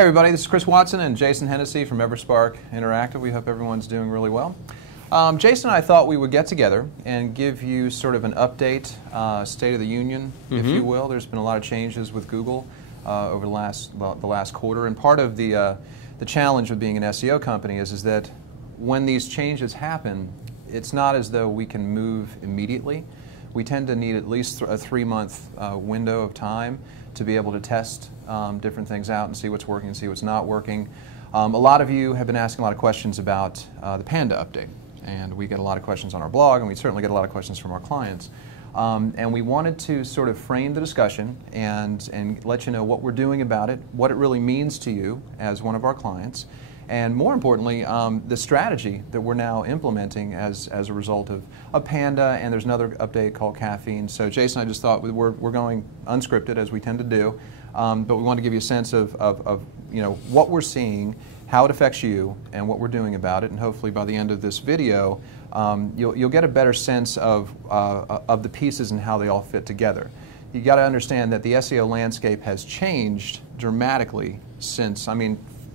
Hey everybody, this is Chris Watson and Jason Hennessy from Everspark Interactive. We hope everyone's doing really well. Jason and I thought we would get together and give you sort of an update, State of the Union, if you will. There's been a lot of changes with Google over the last quarter, and part of the challenge of being an SEO company is that when these changes happen, it's not as though we can move immediately. We tend to need at least a 3-month window of time to be able to test different things out and see what's working and see what's not working. A lot of you have been asking a lot of questions about the Panda update, and we get a lot of questions on our blog, and we certainly get a lot of questions from our clients. And we wanted to sort of frame the discussion and let you know what we're doing about it, what it really means to you as one of our clients, and more importantly, the strategy that we're now implementing as a result of Panda, and there's another update called Caffeine. So Jason, I just thought we're going unscripted, as we tend to do, but we want to give you a sense of what we're seeing, how it affects you, and what we're doing about it, and hopefully by the end of this video, you'll get a better sense of the pieces and how they all fit together. You got to understand that the SEO landscape has changed dramatically since,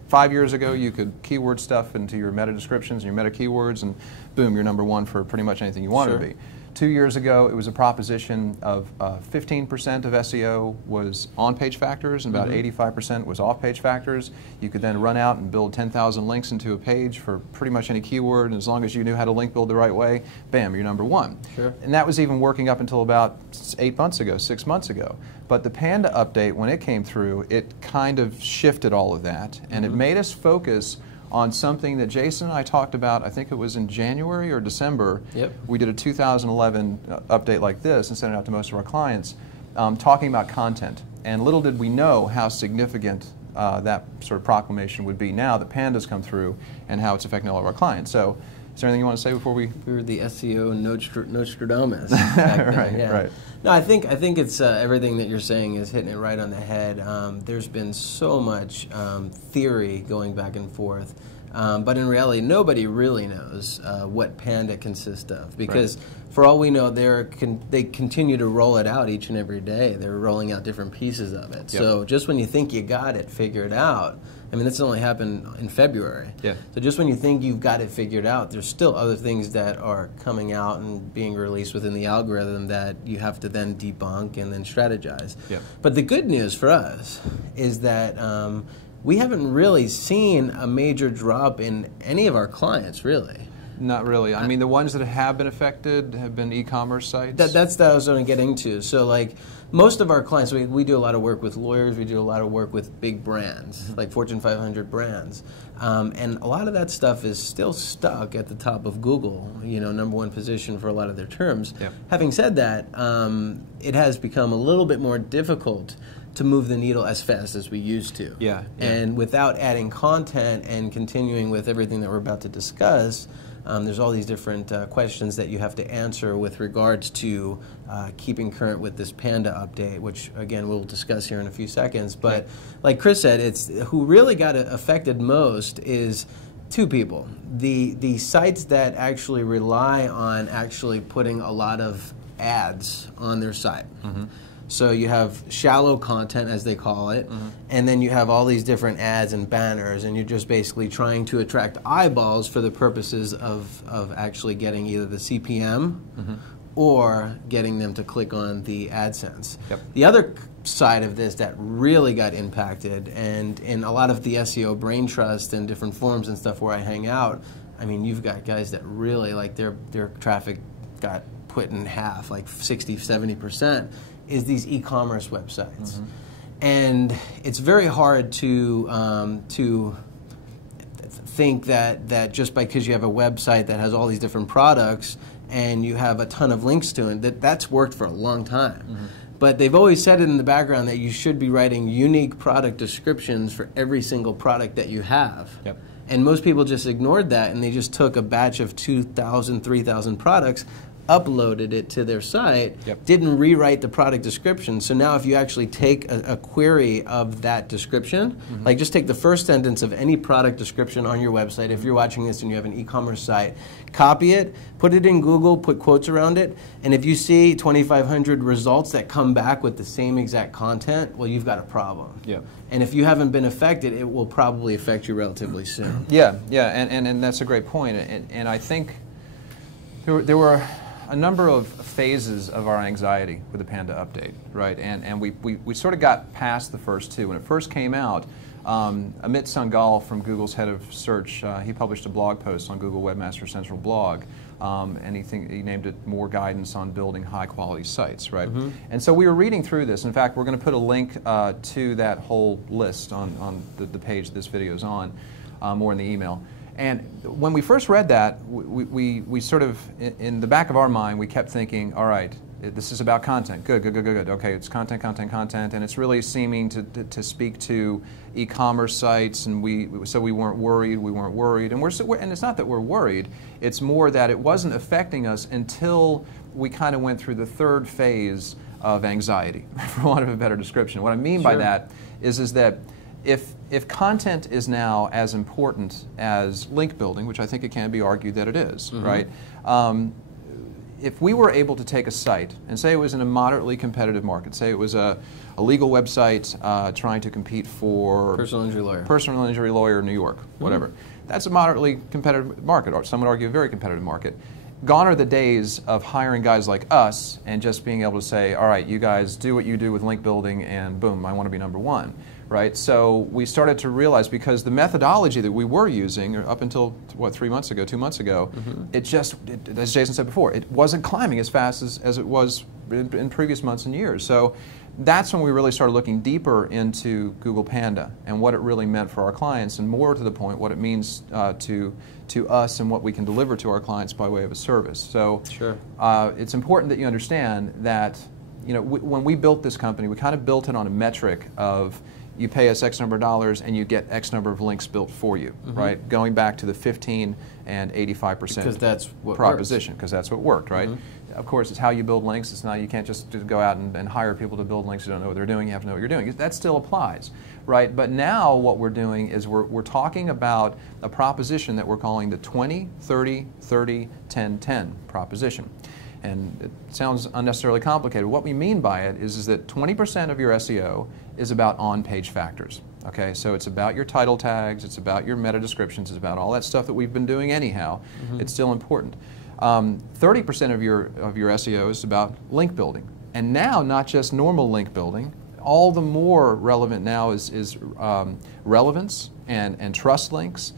5 years ago, you could keyword stuff into your meta descriptions and your meta keywords, and boom, you're #1 for pretty much anything you want to be. 2 years ago, it was a proposition of 15% of SEO was on-page factors, and about 85% was off-page factors. You could then run out and build 10,000 links into a page for pretty much any keyword, and as long as you knew how to link build the right way, bam, you're #1. Sure. And that was even working up until about 8 months ago, 6 months ago. But the Panda update, when it came through, it kind of shifted all of that, and it made us focus on something that Jason and I talked about. I think it was in January or December. Yep. We did a 2011 update like this and sent it out to most of our clients, talking about content. And little did we know how significant that sort of proclamation would be now that Panda's come through and how it's affecting all of our clients. So, is there anything you want to say before we? We were the SEO Nostradamus. Right. No, I think it's everything that you're saying is hitting it right on the head. There's been so much theory going back and forth, but in reality, nobody really knows what Panda consists of, because for all we know, they continue to roll it out each and every day. They're rolling out different pieces of it. Yep. So just when you think you got it figured out, this only happened in February. Yeah. So just when you think you've got it figured out, there's still other things that are coming out and being released within the algorithm that you have to then debunk and then strategize. Yeah. But the good news for us is that we haven't really seen a major drop in any of our clients, really. Not really. The ones that have been affected have been e-commerce sites. That's what I was going to get into. So, like, most of our clients, we do a lot of work with lawyers. We do a lot of work with big brands, like Fortune 500 brands. And a lot of that stuff is still stuck at the top of Google, #1 position for a lot of their terms. Yep. Having said that, it has become a little bit more difficult to move the needle as fast as we used to. Yeah. And without adding content and continuing with everything that we're about to discuss, there's all these different questions that you have to answer with regards to keeping current with this Panda update, which again we'll discuss here in a few seconds. But like Chris said, who really got affected most is two people. The sites that actually rely on actually putting a lot of ads on their site. So you have shallow content, as they call it, and then you have all these different ads and banners, and you're just basically trying to attract eyeballs for the purposes of actually getting either the CPM or getting them to click on the AdSense. Yep. The other side of this that really got impacted, and in a lot of the SEO brain trust and different forums and stuff where I hang out, you've got guys that really, like, their traffic got put in half, like 60, 70%. Is these e-commerce websites, and it's very hard to think that just because you have a website that has all these different products and you have a ton of links to it, that's worked for a long time. But they've always said it in the background that you should be writing unique product descriptions for every single product that you have. Yep. And most people just ignored that, and they just took a batch of 2,000, 3,000 products, uploaded it to their site, Yep. didn't rewrite the product description. So now if you actually take a query of that description, like just take the first sentence of any product description on your website, if you're watching this and you have an e-commerce site, copy it, put it in Google, put quotes around it, and if you see 2,500 results that come back with the same exact content, well, you've got a problem. Yep. And if you haven't been affected, it will probably affect you relatively soon. Yeah, yeah, and that's a great point. And I think there were a number of phases of our anxiety with the Panda update, right? And we sort of got past the first two. When it first came out, Amit Sangal from Google's head of search, he published a blog post on Google Webmaster Central blog, and he named it More Guidance on Building High Quality Sites, right? And so we were reading through this. In fact, we're going to put a link to that whole list on the page this video is on, or in the email. And when we first read that, we sort of, in the back of our mind, we kept thinking, all right, this is about content. Good. Okay, it's content, and it's really seeming to speak to e-commerce sites, and so we weren't worried, and it's not that we're worried, it's more that it wasn't affecting us until we kind of went through the third phase of anxiety, for want of a better description. What I mean by that is that if content is now as important as link building, which I think it can be argued that it is, right? If we were able to take a site and say it was in a moderately competitive market, say it was a legal website trying to compete for Personal injury lawyer in New York, whatever. That's a moderately competitive market, or some would argue a very competitive market. Gone are the days of hiring guys like us and just being able to say, all right, you guys do what you do with link building and boom, I want to be number one. Right, so we started to realize, because the methodology that we were using up until, what, 2 months ago, it just, as Jason said before, it wasn't climbing as fast as it was in previous months and years. So that's when we really started looking deeper into Google Panda and what it really meant for our clients, and more to the point, what it means to us and what we can deliver to our clients by way of a service. So it's important that you understand that, you know, when we built this company, we kind of built it on a metric of, you pay us X number of dollars and you get X number of links built for you, right? Going back to the 15 and 85% proposition, because that's what worked, right? Of course, it's how you build links. It's not, you can't just go out and hire people to build links who don't know what they're doing. You have to know what you're doing. That still applies, right? But now what we're doing is we're talking about a proposition that we're calling the 20, 30, 30, 10, 10 proposition. And it sounds unnecessarily complicated. What we mean by it is that 20% of your SEO is about on-page factors. Okay, so it's about your title tags, it's about your meta descriptions, it's about all that stuff that we've been doing anyhow. It's still important. 30% of your SEO is about link building, and now not just normal link building. All the more relevant now is relevance and trust links,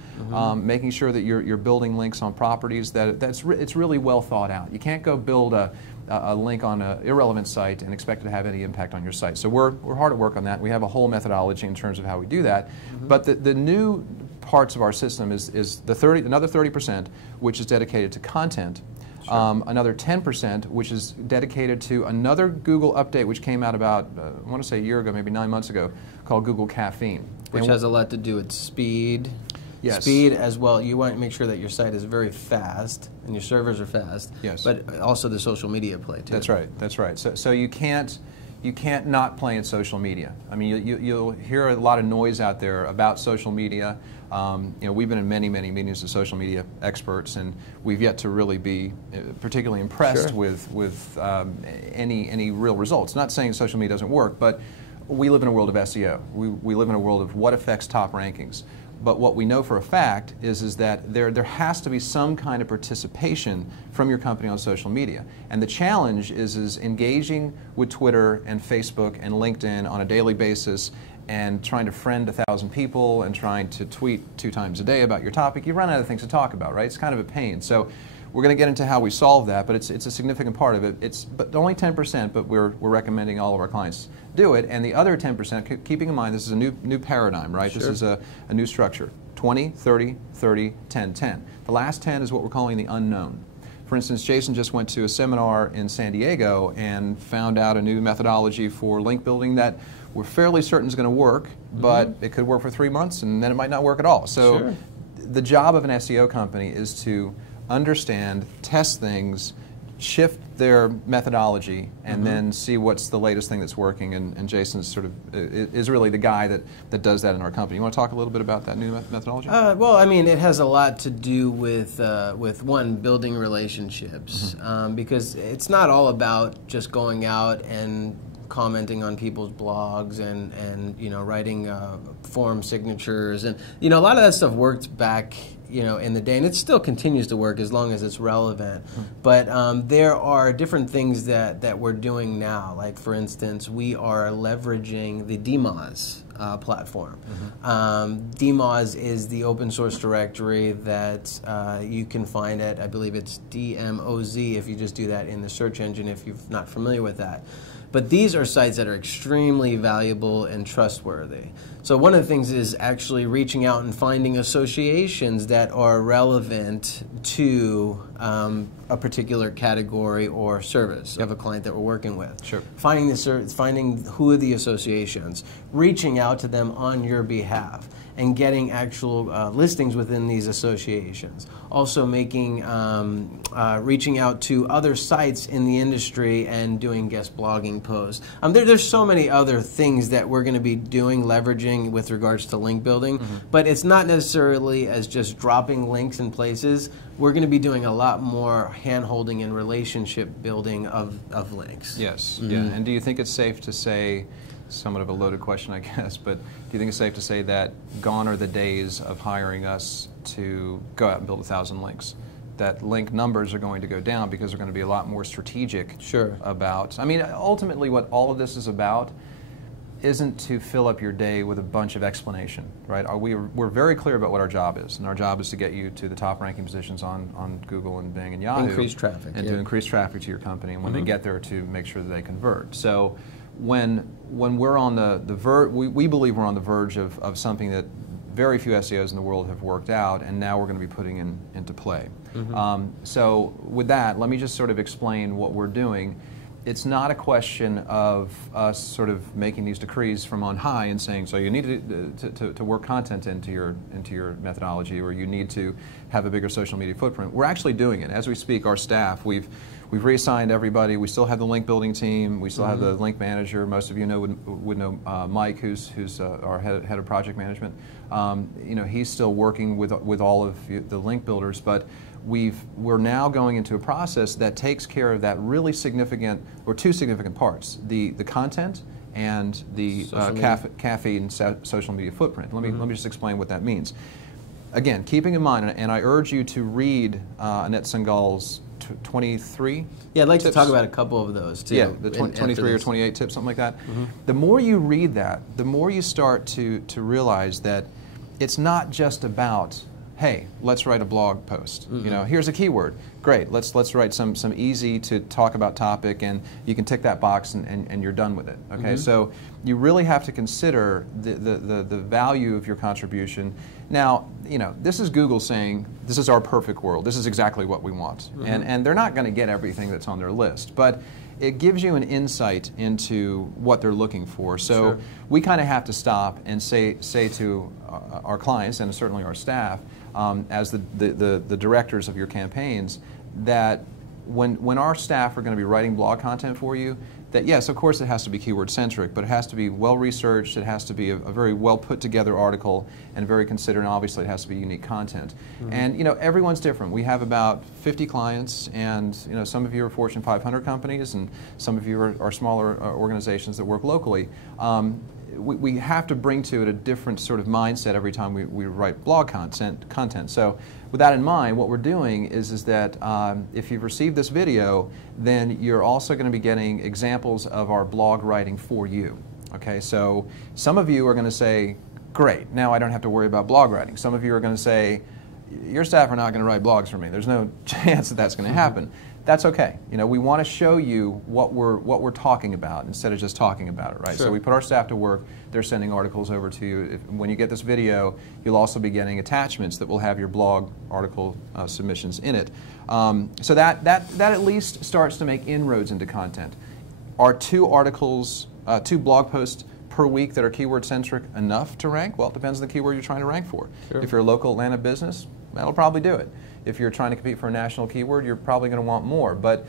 making sure that you're building links on properties it's really well thought out. You can't go build a link on an irrelevant site and expect it to have any impact on your site. So we're hard at work on that. We have a whole methodology in terms of how we do that. But the new parts of our system is another 30%, which is dedicated to content. Another 10%, which is dedicated to another Google update, which came out about, I want to say a year ago, maybe 9 months ago, called Google Caffeine. Which has a lot to do with speed. Yes. Speed as well. You want to make sure that your site is very fast and your servers are fast. Yes. But also the social media play too. That's right. That's right. So you can't not play in social media. I mean, you'll hear a lot of noise out there about social media. You know, we've been in many meetings with social media experts, and we've yet to really be particularly impressed with any real results. Not saying social media doesn't work, but we live in a world of SEO. We live in a world of what affects top rankings. But what we know for a fact is that there has to be some kind of participation from your company on social media. And the challenge is engaging with Twitter and Facebook and LinkedIn on a daily basis and trying to friend 1,000 people and trying to tweet 2 times a day about your topic. You run out of things to talk about, right? It's kind of a pain. So we're going to get into how we solve that, but it's a significant part of it. It's but only 10%, but we're recommending all of our clients do it. And the other 10%, keeping in mind this is a new paradigm, right? This is a new structure. 20, 30, 30, 10, 10. The last 10 is what we're calling the unknown. For instance, Jason just went to a seminar in San Diego and found out a new methodology for link building that we're fairly certain is going to work, but it could work for 3 months and then it might not work at all. So the job of an SEO company is to understand, test things, shift their methodology and then see what's the latest thing that's working. And Jason's sort of is really the guy that does that in our company. You want to talk a little bit about that new methodology? Well, I mean, it has a lot to do with one, building relationships, because it's not all about just going out and commenting on people's blogs and you know, writing form signatures, and you know, a lot of that stuff worked back, you know, in the day, and it still continues to work as long as it's relevant. But there are different things that we're doing now. Like, for instance, we are leveraging the DMOZ platform. DMOZ is the open source directory that you can find at, I believe it's DMOZ if you just do that in the search engine if you're not familiar with that. But these are sites that are extremely valuable and trustworthy. So one of the things is actually reaching out and finding associations that are relevant to a particular category or service of a client that we're working with. Sure. Finding who are the associations, reaching out to them on your behalf, and getting actual listings within these associations. Also making, reaching out to other sites in the industry and doing guest blogging posts. There's so many other things that we're going to be doing, leveraging with regards to link building, but it's not necessarily as just dropping links in places. We're going to be doing a lot more hand-holding and relationship building of links. Yes, yeah. And do you think it's safe to say, somewhat of a loaded question, I guess, but do you think it's safe to say that gone are the days of hiring us to go out and build 1,000 links? That link numbers are going to go down because they're going to be a lot more strategic about, I mean, ultimately what all of this is about isn't to fill up your day with a bunch of explanation, right? We're very clear about what our job is, and our job is to get you to the top ranking positions on Google and Bing and Yahoo. Increase traffic. And to increase traffic to your company, and when they get there, to make sure that they convert. So when we're on the verge, we believe we're on the verge of something that very few SEOs in the world have worked out, and now we're going to be putting into play. So with that, let me just sort of explain what we're doing. It's not a question of us sort of making these decrees from on high and saying, so you need to work content into your methodology, or you need to have a bigger social media footprint. We're actually doing it. As we speak, our staff, we've reassigned everybody. We still have the link building team. We still have the link manager. Most of you would know Mike, who's our head of project management. You know, he's still working with all of the link builders, but we're now going into a process that takes care of that really significant, or two significant parts: the content and the caffeine social media footprint. Let me just explain what that means. Again, keeping in mind, and I urge you to read Annette Singal's 23. Yeah, I'd like tips. to talk about a couple of those too. Yeah, the 23 or 28 tips, something like that. The more you read that, the more you start to realize that it's not just about, hey, let's write a blog post. You know, here's a keyword. Great, let's write some easy to talk about topic, and you can tick that box and you're done with it. Okay, so you really have to consider the value of your contribution. Now, you know, this is Google saying, this is our perfect world. This is exactly what we want. And they're not going to get everything that's on their list, but it gives you an insight into what they're looking for. So we kind of have to stop and say to our clients, and certainly our staff, as the directors of your campaigns, that when our staff are going to be writing blog content for you, that yes, of course it has to be keyword centric, but it has to be well researched, it has to be a very well put together article, and very considered, and obviously it has to be unique content. And you know, everyone's different. We have about 50 clients, and you know, some of you are Fortune 500 companies, and some of you are smaller organizations that work locally. We have to bring to it a different sort of mindset every time we write blog content. So with that in mind, what we're doing is that if you've received this video, then you're also going to be getting examples of our blog writing for you. Okay, so some of you are going to say, great, now I don't have to worry about blog writing. Some of you are going to say, your staff are not going to write blogs for me. There's no chance that that's going to happen. That's okay. You know, we want to show you what we're talking about instead of just talking about it, right? So we put our staff to work. They're sending articles over to you. When you get this video, you'll also be getting attachments that will have your blog article submissions in it. So that at least starts to make inroads into content. Are 2 articles, 2 blog posts per week that are keyword centric enough to rank? Well, it depends on the keyword you're trying to rank for. If you're a local Atlanta business, that'll probably do it. If you're trying to compete for a national keyword, you're probably going to want more. But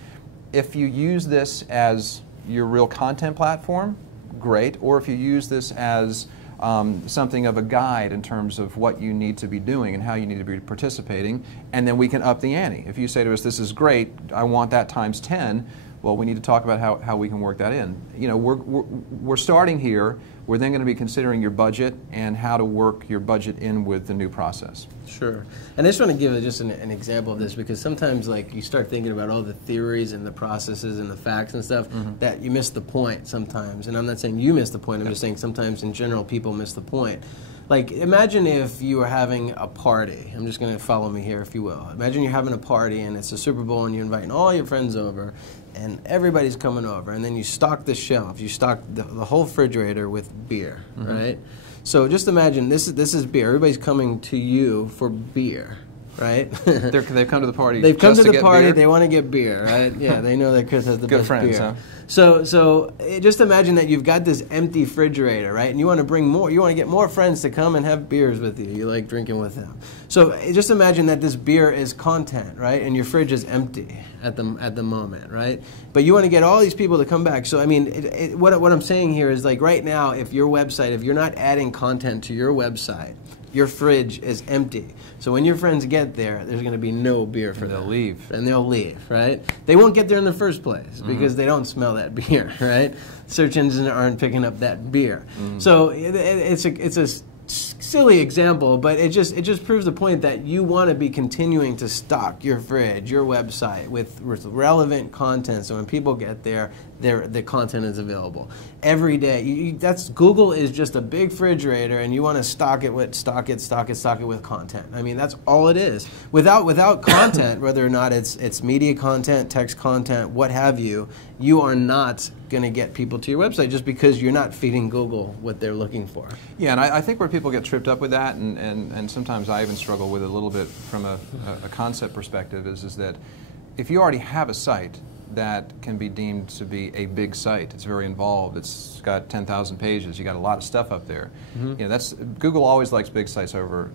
if you use this as your real content platform, great. Or if you use this as something of a guide in terms of what you need to be doing and how you need to be participating, and then we can up the ante. If you say to us, this is great, I want that times 10, well, we need to talk about how we can work that in. You know, we're starting here. We're then going to be considering your budget and how to work your budget in with the new process. Sure. And I just want to give just an example of this, because sometimes like you start thinking about all the theories and the processes and the facts and stuff that you miss the point sometimes. And I'm not saying you miss the point. I'm just saying sometimes in general people miss the point. Like, imagine if you were having a party. I'm just going to follow me here, if you will. Imagine you're having a party and it's a Super Bowl and you're inviting all your friends over and everybody's coming over, and then you stock the shelf. You stock the whole refrigerator with beer, right? So just imagine this is beer. Everybody's coming to you for beer, right? They've come to the party. They've come to the party. Beer? They want to get beer, right? Yeah, they know that Chris has the Good best friends, beer. huh? So just imagine that you've got this empty refrigerator, right? And you want to bring more. You want to get more friends to come and have beers with you. You like drinking with them. So just imagine that this beer is content, right? And your fridge is empty at the moment, right? But you want to get all these people to come back. So I mean, what I'm saying here is, like, right now, if your website, if you're not adding content to your website, your fridge is empty. So when your friends get there, there's going to be no beer for them. They'll leave. And they'll leave, right? They won't get there in the first place because they don't smell that beer, right? Search engines aren't picking up that beer. So it's a silly example, but it just proves the point that you want to be continuing to stock your fridge, your website with relevant content, so when people get there, the content is available every day. Google is just a big refrigerator, and you want to stock it with content. I mean, that's all it is. Without content, whether or not it's media content, text content, what have you, you are not going to get people to your website just because you're not feeding Google what they're looking for. Yeah, and I think where people get tripped up with that, and sometimes I even struggle with it a little bit from a concept perspective, is that if you already have a site that can be deemed to be a big site, it's very involved, it's got 10,000 pages, you got a lot of stuff up there. You know, Google always likes big sites over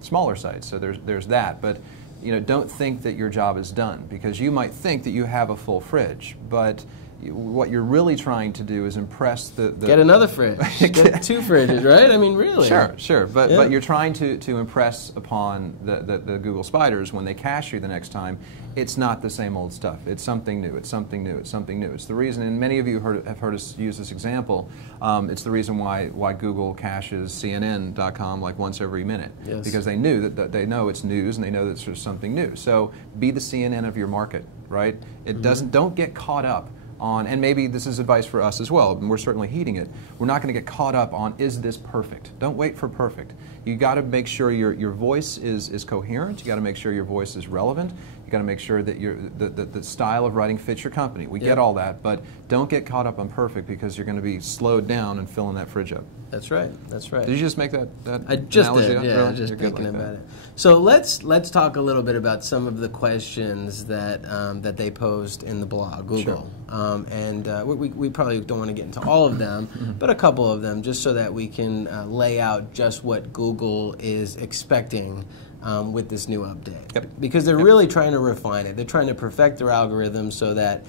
smaller sites, so there's that. But you know, don't think that your job is done, because you might think that you have a full fridge, but what you're really trying to do is impress the get another fridge, get 2 fridges, right? I mean, really. Sure, but you're trying to impress upon the Google spiders when they cache you the next time. It's not the same old stuff. It's something new. It's something new. It's something new. It's the reason, and many of you have heard us use this example. It's the reason why Google caches CNN.com like once every minute, because they knew that they know it's news and they know that there's something new. So be the CNN of your market, right? It don't get caught up on, and maybe this is advice for us as well, and we're certainly heeding it, we're not going to get caught up on, is this perfect? Don't wait for perfect. You got to make sure your voice is coherent. You got to make sure your voice is relevant. You got to make sure that the style of writing fits your company. We get all that, but don't get caught up on perfect, because you're going to be slowed down and filling that fridge up. That's right. That's right. Did you just make that I just analogy? did. Yeah, really? just thinking about it. So let's talk a little bit about some of the questions that that they posed in the blog, Google. Sure. We probably don't want to get into all of them, but a couple of them, just so that we can lay out just what Google is expecting with this new update. Because they're really trying to refine it. They're trying to perfect their algorithm so that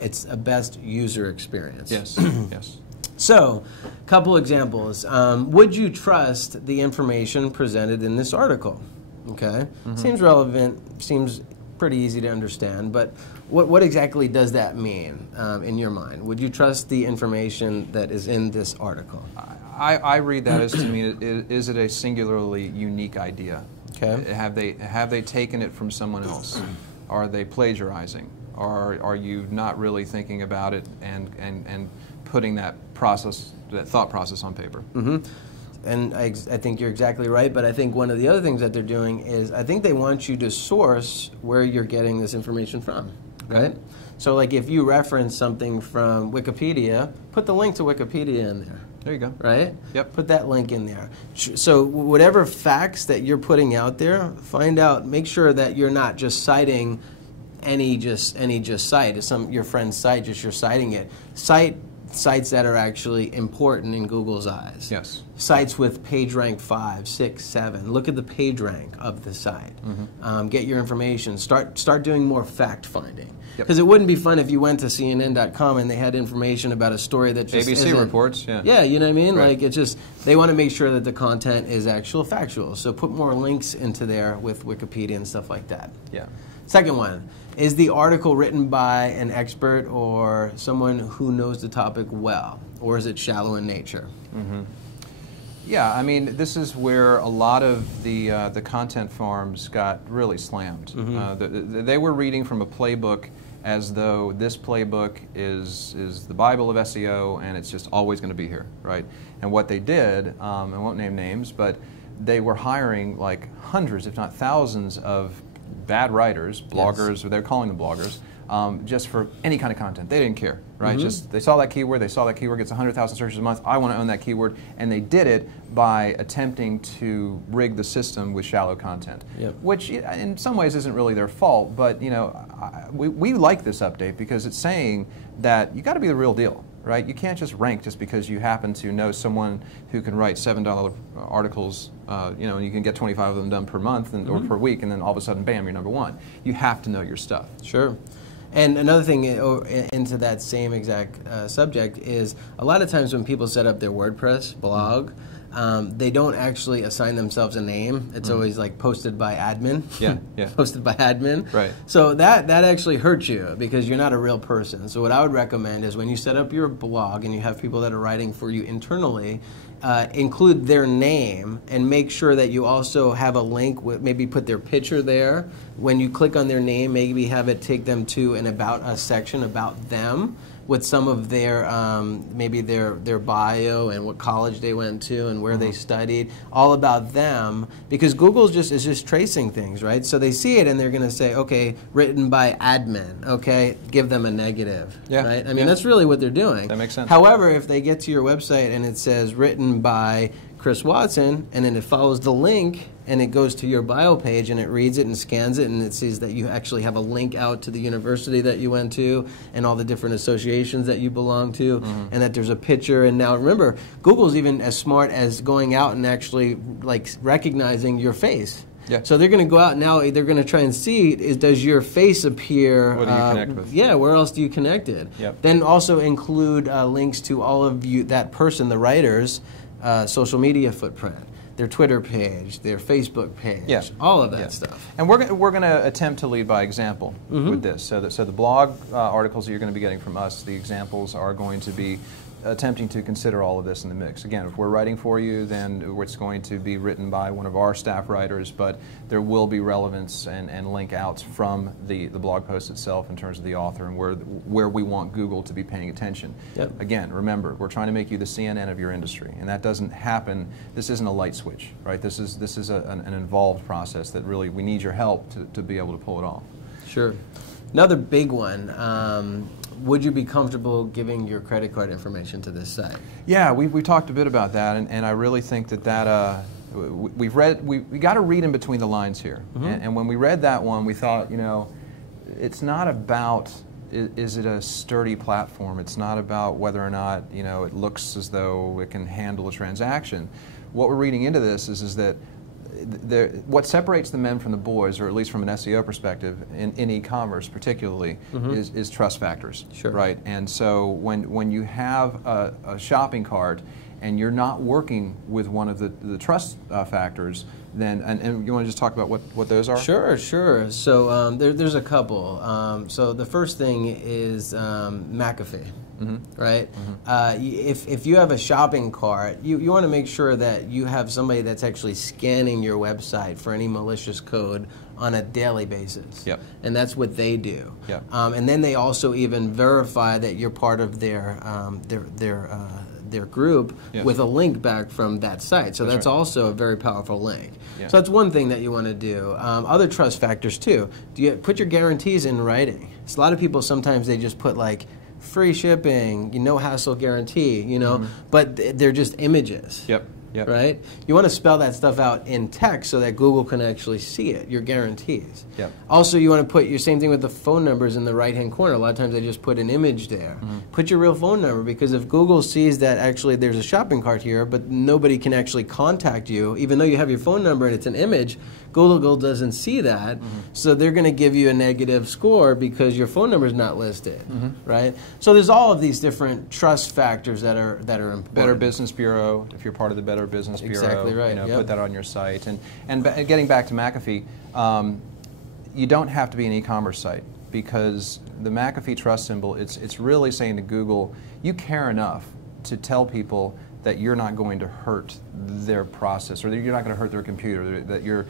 it's a best user experience. Yes. Yes. So, a couple examples. Would you trust the information presented in this article? Okay, seems relevant, seems pretty easy to understand, but what exactly does that mean in your mind? Would you trust the information that is in this article? I read that as to mean, is it a singularly unique idea? Okay. Have they taken it from someone else? Are they plagiarizing? Are you not really thinking about it and putting that thought process on paper? And I think you're exactly right, but I think one of the other things that they're doing is, I think they want you to source where you're getting this information from, right? So like if you reference something from Wikipedia, put the link to Wikipedia in there. There you go. Right? Yep. Put that link in there. So whatever facts that you're putting out there, make sure that you're not just citing any site, your friend's site, just you're citing it. Cite sites that are actually important in Google's eyes. Yes. Sites with page rank 5, 6, 7. Look at the page rank of the site. Get your information. Start doing more fact finding. Because it wouldn't be fun if you went to CNN.com and they had information about a story that just ABC reports, yeah. Yeah, you know what I mean? Right. Like, it's just, they want to make sure that the content is actual factual. So put more links into there with Wikipedia and stuff like that. Yeah. Second one, is the article written by an expert or someone who knows the topic well? Or is it shallow in nature? Yeah, I mean, this is where a lot of the content farms got really slammed. They were reading from a playbook as though this playbook is the Bible of SEO and it's just always going to be here, right? And what they did, I won't name names, but they were hiring like hundreds, if not thousands, of bad writers, bloggers, or they're calling them bloggers, just for any kind of content. They didn't care, right? Just they saw that keyword gets 100,000 searches a month. I want to own that keyword, and they did it by attempting to rig the system with shallow content, which in some ways isn't really their fault. But you know, we like this update because it's saying that you got to be the real deal. Right? You can't just rank just because you happen to know someone who can write $7 articles, you know, and you can get 25 of them done per month or per week, and then all of a sudden, bam, you're #1. You have to know your stuff. Sure. And another thing into that same exact subject is a lot of times when people set up their WordPress blog, they don't actually assign themselves a name. It's always like posted by admin. Posted by admin. Right. So that actually hurts you because you're not a real person. So what I would recommend is when you set up your blog and you have people that are writing for you internally, include their name and make sure that you also have a link with, maybe put their picture there. When you click on their name, maybe have it take them to an About Us section about them with some of their, maybe their bio and what college they went to and where they studied, all about them, because Google is just tracing things, right? So they see it and they're going to say, okay, written by admin, okay, give them a negative, right? I mean, that's really what they're doing. That makes sense. However, if they get to your website and it says written by Chris Watson, and then it follows the link, and it goes to your bio page, and it reads it and scans it, and it sees that you actually have a link out to the university that you went to, and all the different associations that you belong to, and that there's a picture. And now remember, Google's even as smart as going out and actually like recognizing your face. So they're going to go out now, they're going to try and see, does your face appear? What do you connect with? Yeah, where else do you connect it? Then also include links to all of you, that person, the writers, social media footprint, their Twitter page, their Facebook page, all of that stuff. And we're going to attempt to lead by example with this. So the blog articles that you're going to be getting from us, the examples are going to be attempting to consider all of this in the mix. Again, if we're writing for you, then it's going to be written by one of our staff writers, but there will be relevance and link outs from the blog post itself in terms of the author and where we want Google to be paying attention. Again, remember, we're trying to make you the CNN of your industry, and that doesn't happen. This isn't a light switch, right? This is an involved process that really we need your help to be able to pull it off. Sure. Another big one. Would you be comfortable giving your credit card information to this site? Yeah, we talked a bit about that, and I really think that we got to read in between the lines here. And when we read that one, we thought, you know, it's not about is it a sturdy platform. It's not about whether or not, you know, it looks as though it can handle a transaction. What we're reading into this is that what separates the men from the boys, or at least from an SEO perspective, in e-commerce particularly, is trust factors, right? And so when you have a shopping cart and you're not working with one of the trust factors, then, and you want to just talk about what those are? Sure. So there's a couple. So the first thing is McAfee. Right? If you have a shopping cart, you want to make sure that you have somebody that's actually scanning your website for any malicious code on a daily basis. And that's what they do. And then they also even verify that you're part of their group with a link back from that site. So that's also a very powerful link. So that's one thing that you want to do. Other trust factors too. Do you put your guarantees in writing? So a lot of people sometimes they just put like free shipping, no hassle guarantee, but they're just images. Yep. right? You want to spell that stuff out in text so that Google can actually see it, your guarantees. Yep. Also, you want to put your same thing with the phone numbers in the right-hand corner. A lot of times they just put an image there. Put your real phone number, because if Google sees that actually there's a shopping cart here, but nobody can actually contact you, even though you have your phone number and it's an image, Google doesn't see that, so they're going to give you a negative score because your phone number is not listed, right? So there's all of these different trust factors that are important. Better Business Bureau, if you're part of the Better Business Bureau, exactly right. You know, Yep. put that on your site. And getting back to McAfee, you don't have to be an e-commerce site, because the McAfee trust symbol, it's really saying to Google, you care enough to tell people that you're not going to hurt their process, or that you're not going to hurt their computer, that you're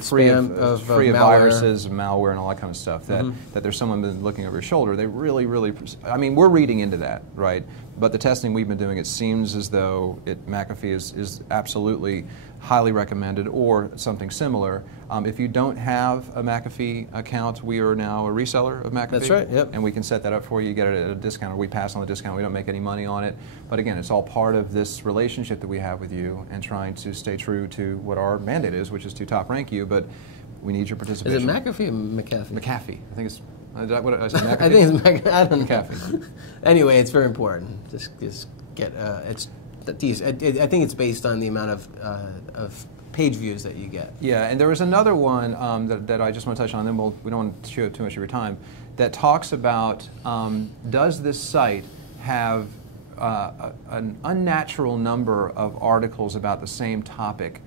free of viruses, malware, and all that kind of stuff. That that there's someone been looking over your shoulder. They really, I mean, we're reading into that, right? But the testing we've been doing, it seems as though McAfee is absolutely highly recommended, or something similar. If you don't have a McAfee account, we are now a reseller of McAfee. That's right, yep. And we can set that up for you. You get it at a discount, or we pass on the discount. We don't make any money on it. But again, it's all part of this relationship that we have with you, and trying to stay true to what our mandate is, which is to top rank you, but we need your participation. Is it McAfee or McAfee? McAfee. I think it's, what I said, McAfee? I think it's McAfee. I don't know. McAfee. Anyway, it's very important. Just get, I think it's based on the amount of page views that you get. Yeah, and there was another one that I just want to touch on, then we don't want to chew up too much of your time, that talks about, does this site have an unnatural number of articles about the same topic,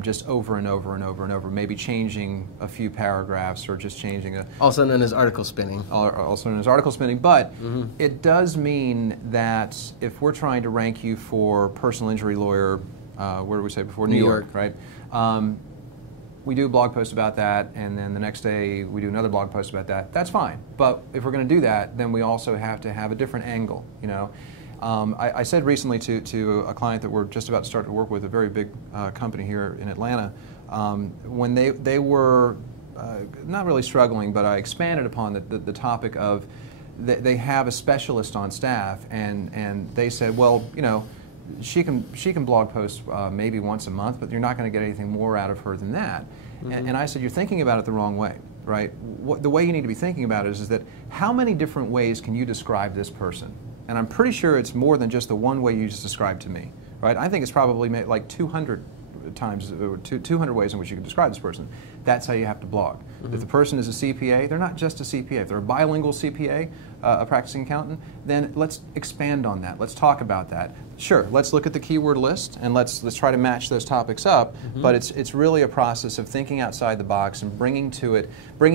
just over and over and over and over, maybe changing a few paragraphs, or just changing also known as article spinning. Also known as article spinning, but it does mean that if we're trying to rank you for personal injury lawyer, where did we say before? New York, right? We do a blog post about that, and then the next day we do another blog post about that. That's fine, but if we're going to do that, then we also have to have a different angle, you know. I said recently to a client that we're just about to start to work with, a very big company here in Atlanta, when they were not really struggling, but I expanded upon the topic of they have a specialist on staff, and they said, well, you know, she can blog post maybe once a month, but you're not going to get anything more out of her than that. And I said, you're thinking about it the wrong way, right? The way you need to be thinking about it is that how many different ways can you describe this person? And I'm pretty sure it's more than just the one way you just described to me, right? I think it's probably like 200 times, or 200 ways in which you can describe this person. That's how you have to blog. If the person is a CPA, they're not just a CPA. If they're a bilingual CPA, a practicing accountant, then let's expand on that. Let's talk about that. Sure, let's look at the keyword list, and let's try to match those topics up, but it's really a process of thinking outside the box and bringing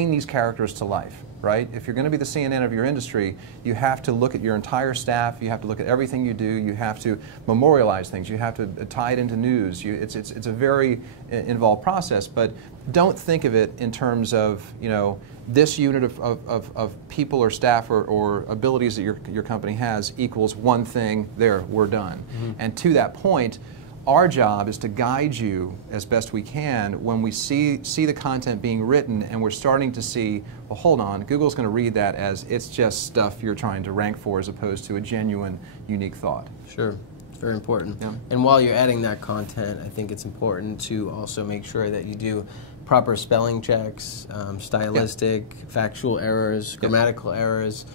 these characters to life. Right? If you're going to be the CNN of your industry, you have to look at your entire staff, you have to look at everything you do, you have to memorialize things, you have to tie it into news. It's a very involved process, but don't think of it in terms of, you know, this unit of people or staff or abilities that your company has equals one thing, there, we're done. And to that point, our job is to guide you as best we can when we see the content being written, and we're starting to see, well, hold on, Google's going to read that as it's just stuff you're trying to rank for, as opposed to a genuine, unique thought. Sure. It's very important. Yeah. And while you're adding that content, I think it's important to also make sure that you do proper spelling checks, stylistic, factual errors, grammatical errors.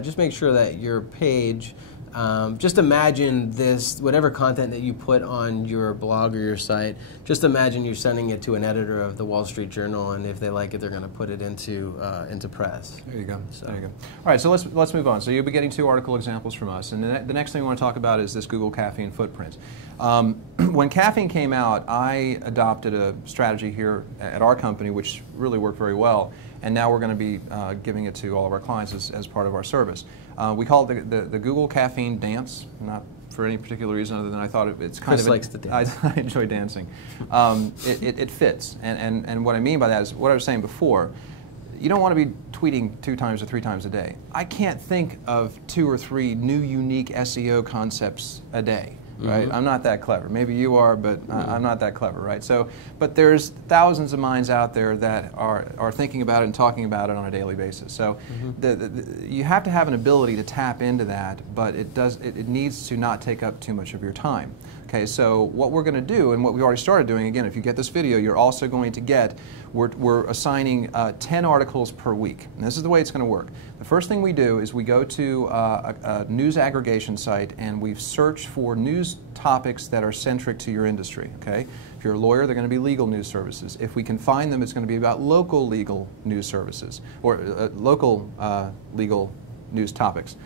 Just make sure that your page, just imagine this, whatever content that you put on your blog or your site, just imagine you're sending it to an editor of the Wall Street Journal, and if they like it, they're going to put it into press. There you go. So. There you go. All right, so let's move on. So you'll be getting 2 article examples from us, and the next thing we want to talk about is this Google Caffeine footprint. When caffeine came out, I adopted a strategy here at our company, which really worked very well, and now we're going to be giving it to all of our clients as part of our service. We call it the Google Caffeine Dance, not for any particular reason other than I thought it's kind Chris of... likes to dance. I enjoy dancing. It fits, and what I mean by that is what I was saying before. You don't want to be tweeting 2 times or 3 times a day. I can't think of 2 or 3 new unique SEO concepts a day. right? I'm not that clever. Maybe you are, but I'm not that clever, right? So, but there's thousands of minds out there that are thinking about it and talking about it on a daily basis. So, you have to have an ability to tap into that, but it needs to not take up too much of your time. Okay, so what we're going to do, and what we've already started doing, again, if you get this video, you're also going to get, we're assigning 10 articles per week. And this is the way it's going to work. The first thing we do is we go to a news aggregation site and we search for news topics that are centric to your industry. Okay, if you're a lawyer, they're going to be legal news services. If we can find them, it's going to be about local legal news services or local legal news topics.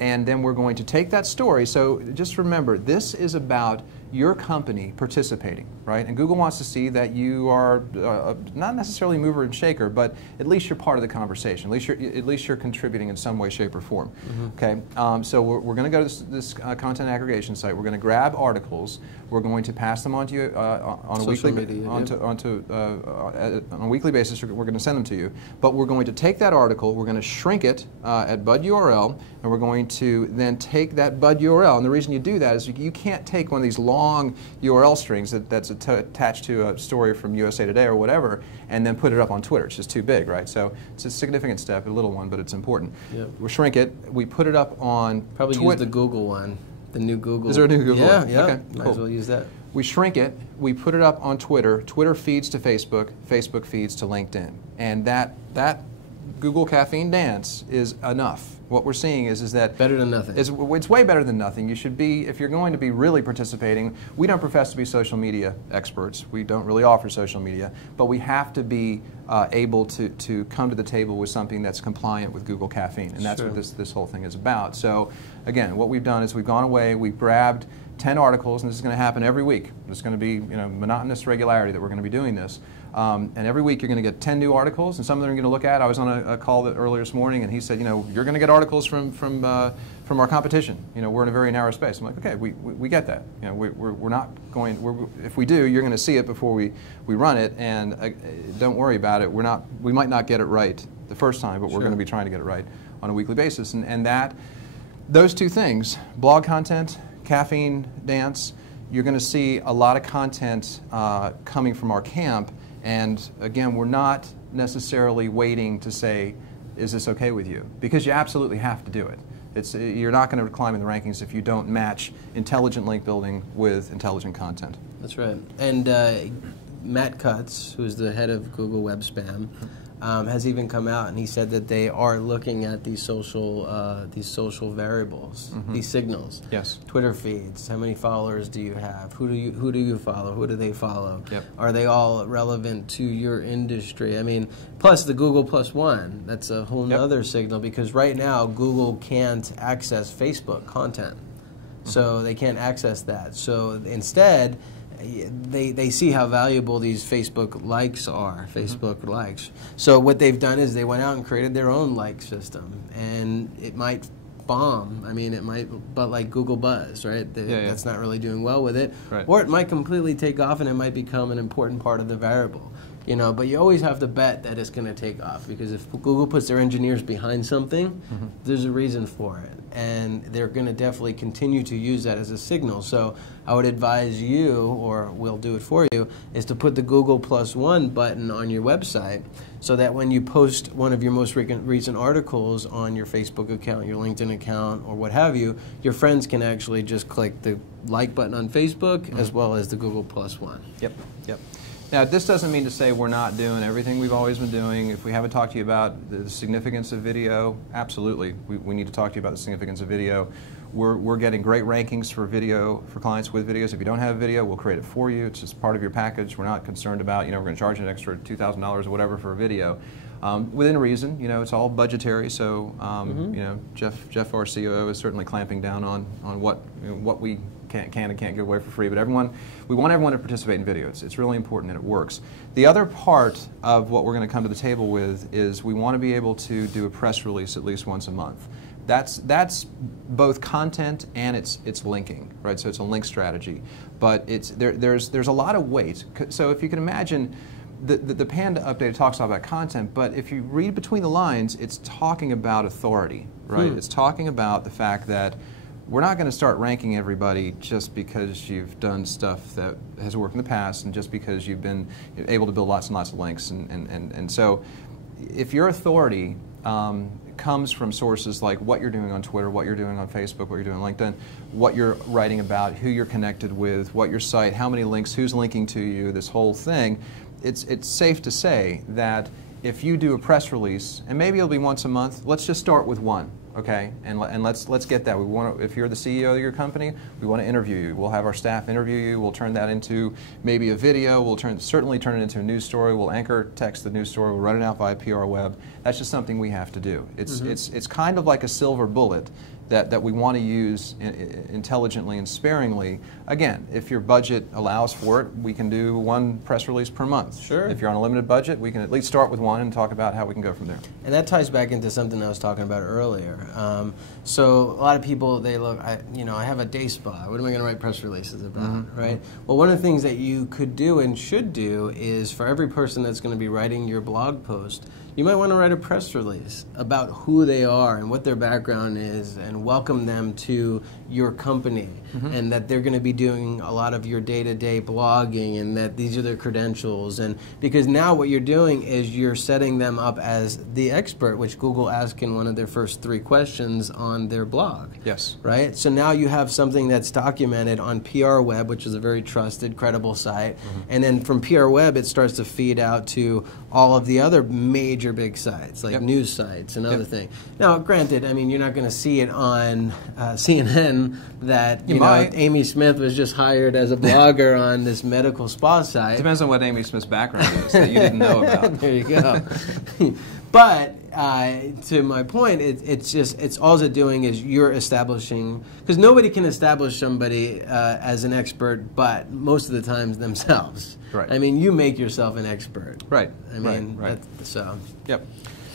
And then we're going to take that story. So just remember, this is about your company participating, right? And Google wants to see that you are not necessarily mover and shaker, but at least you're part of the conversation. At least you're contributing in some way, shape, or form. Okay. So we're going to go to this content aggregation site. We're going to grab articles. We're going to pass them on to you on a weekly on a weekly basis. We're going to send them to you. But we're going to take that article. We're going to shrink it at Bud URL, and we're going to then take that Bud URL. And the reason you do that is you can't take one of these long URL strings that's attached to a story from USA Today or whatever, and then put it up on Twitter. It's just too big, right? So it's a significant step, a little one, but it's important. We shrink it. We put it up on probably use the Google one. The new Google. Is there a new Google? Yeah, one? yeah. Okay, Might cool. as well use that. We shrink it, we put it up on Twitter, Twitter feeds to Facebook, Facebook feeds to LinkedIn. And that Google caffeine dance is enough. What we're seeing is that better than nothing. It's way better than nothing. You should be, if you're going to be really participating, we don't profess to be social media experts. We don't really offer social media, but we have to be able to come to the table with something that's compliant with Google caffeine, and that's what this whole thing is about. So again, what we've done is we've gone away, we've grabbed 10 articles, and this is going to happen every week. It's going to be monotonous regularity that we're going to be doing this. And every week you're going to get 10 new articles, and some of them you're going to look at. I was on a call earlier this morning, and he said, you're going to get articles from our competition. We're in a very narrow space. I'm like, okay, we get that. We're not going. If we do, you're going to see it before we run it, and don't worry about it. We might not get it right the first time, but we're going to be trying to get it right on a weekly basis. And those two things, blog content, caffeine dance, you're going to see a lot of content coming from our camp. And again, we're not necessarily waiting to say, is this okay with you? Because you absolutely have to do it. You're not going to climb in the rankings if you don't match intelligent link building with intelligent content. That's right. And Matt Cutts, who's the head of Google Web Spam, has even come out and he said that they are looking at these social variables, these signals. Yes. Twitter feeds. How many followers do you have? Who do you follow? Who do they follow? Yep. Are they all relevant to your industry? I mean, plus the Google +1. That's a whole other signal, because right now Google can't access Facebook content, so they can't access that. So instead, they see how valuable these Facebook likes are, Facebook likes. So what they've done is they went out and created their own like system, and it might bomb. I mean, it might, but like Google Buzz, right? That's not really doing well with it. Right. Or it might completely take off and it might become an important part of the variable. But you always have to bet that it's going to take off, because if Google puts their engineers behind something, there's a reason for it. And they're going to definitely continue to use that as a signal. So I would advise you, or we'll do it for you, is to put the Google +1 button on your website, so that when you post one of your most recent articles on your Facebook account, your LinkedIn account, or what have you, your friends can actually just click the like button on Facebook as well as the Google +1. Yep. Now, this doesn't mean to say we're not doing everything we've always been doing. If we haven't talked to you about the significance of video, absolutely. We need to talk to you about the significance of video. We're getting great rankings for video, for clients with videos. If you don't have video, we'll create it for you. It's just part of your package. We're not concerned about, we're going to charge you an extra $2,000 or whatever for a video. Within reason, it's all budgetary, so, Jeff, our COO, is certainly clamping down on what we can and can't give away for free, but we want everyone to participate in video. It's really important that it works. The other part of what we're going to come to the table with is we want to be able to do a press release at least once a month. That's both content and it's linking, right? So it's a link strategy, but there's a lot of weight. So if you can imagine, the Panda update talks about content, but if you read between the lines, it's talking about authority, right? It's talking about the fact that we're not going to start ranking everybody just because you've done stuff that has worked in the past and just because you've been able to build lots and lots of links. And so if your authority comes from sources like what you're doing on Twitter, what you're doing on Facebook, what you're doing on LinkedIn, what you're writing about, who you're connected with, what your site, how many links, who's linking to you, this whole thing, it's safe to say that if you do a press release, and maybe it'll be once a month, let's just start with one, okay? And let's get that. We want to, if you're the CEO of your company, we want to interview you. We'll have our staff interview you. We'll turn that into maybe a video. We'll certainly turn it into a news story. We'll anchor text the news story. We'll run it out via PR web. That's just something we have to do. It's kind of like a silver bullet that we want to use intelligently and sparingly. Again, if your budget allows for it, we can do one press release per month. Sure. If you're on a limited budget, we can at least start with one and talk about how we can go from there. And that ties back into something I was talking about earlier. So a lot of people, they look, I have a day spa. What am I going to write press releases about, right? Well, one of the things that you could do and should do is for every person that's going to be writing your blog post, you might want to write a press release about who they are and what their background is and welcome them to your company and that they're going to be doing a lot of your day-to-day blogging and that these are their credentials. And because now what you're doing is you're setting them up as the expert, which Google asked in one of their first 3 questions on their blog. Yes. Right? So now you have something that's documented on PR Web, which is a very trusted, credible site. And then from PR Web, it starts to feed out to all of the other major big sites, like news sites and other things. Now, granted, I mean, you're not going to see it on CNN that you know Amy Smith was just hired as a blogger on this medical spa site. Depends on what Amy Smith's background is that you didn't know about. There you go. But to my point, it's all it's doing is you're establishing, because nobody can establish somebody as an expert, but most of the times themselves. Right. I mean, you make yourself an expert. Right. I mean, right. So. Yep.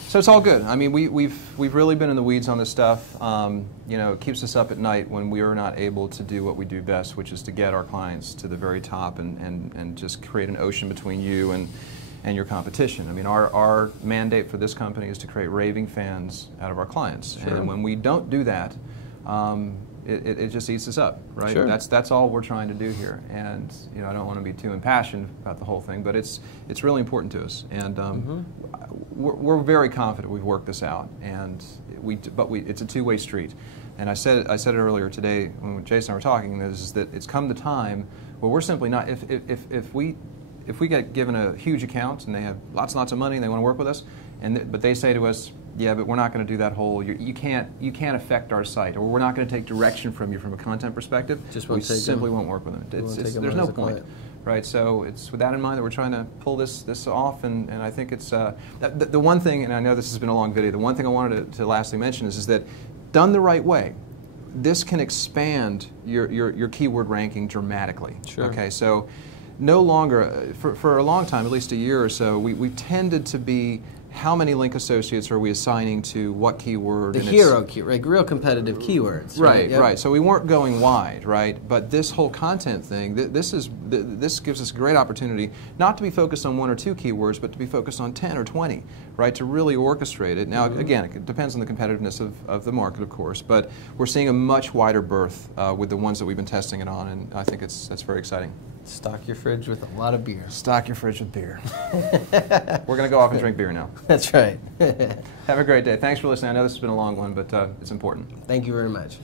So it's all good. I mean, we've really been in the weeds on this stuff. You know, it keeps us up at night when we are not able to do what we do best, which is to get our clients to the very top and just create an ocean between you and your competition. I mean, our mandate for this company is to create raving fans out of our clients. Sure. And when we don't do that, it just eats us up, right? Sure. That's all we're trying to do here. And you know, I don't want to be too impassioned about the whole thing, but it's really important to us. And we're very confident we've worked this out. And it's a two-way street. And I said it earlier today when Jason and I were talking, is that it's come the time where we're simply not, if we get given a huge account and they have lots and lots of money and they want to work with us, but they say to us, yeah, but we're not going to do that whole, you can't affect our site, or we're not going to take direction from you from a content perspective, we simply won't work with them. There's no point. Right, so it's with that in mind that we're trying to pull this off, and I think it's, the one thing, and I know this has been a long video, the one thing I wanted to lastly mention is that done the right way, this can expand your keyword ranking dramatically. Sure. Okay, so no longer, for a long time, at least a year or so, we tended to be, how many link associates are we assigning to what keyword? The hero keyword, like real competitive keywords. Right, right. So we weren't going wide, right? But this whole content thing, this gives us a great opportunity not to be focused on 1 or 2 keywords, but to be focused on 10 or 20, right? To really orchestrate it. Now, again, it depends on the competitiveness of the market, of course, but we're seeing a much wider berth with the ones that we've been testing it on, and I think that's very exciting. Stock your fridge with a lot of beer. Stock your fridge with beer. We're going to go off and drink beer now. That's right. Have a great day. Thanks for listening. I know this has been a long one, but it's important. Thank you very much.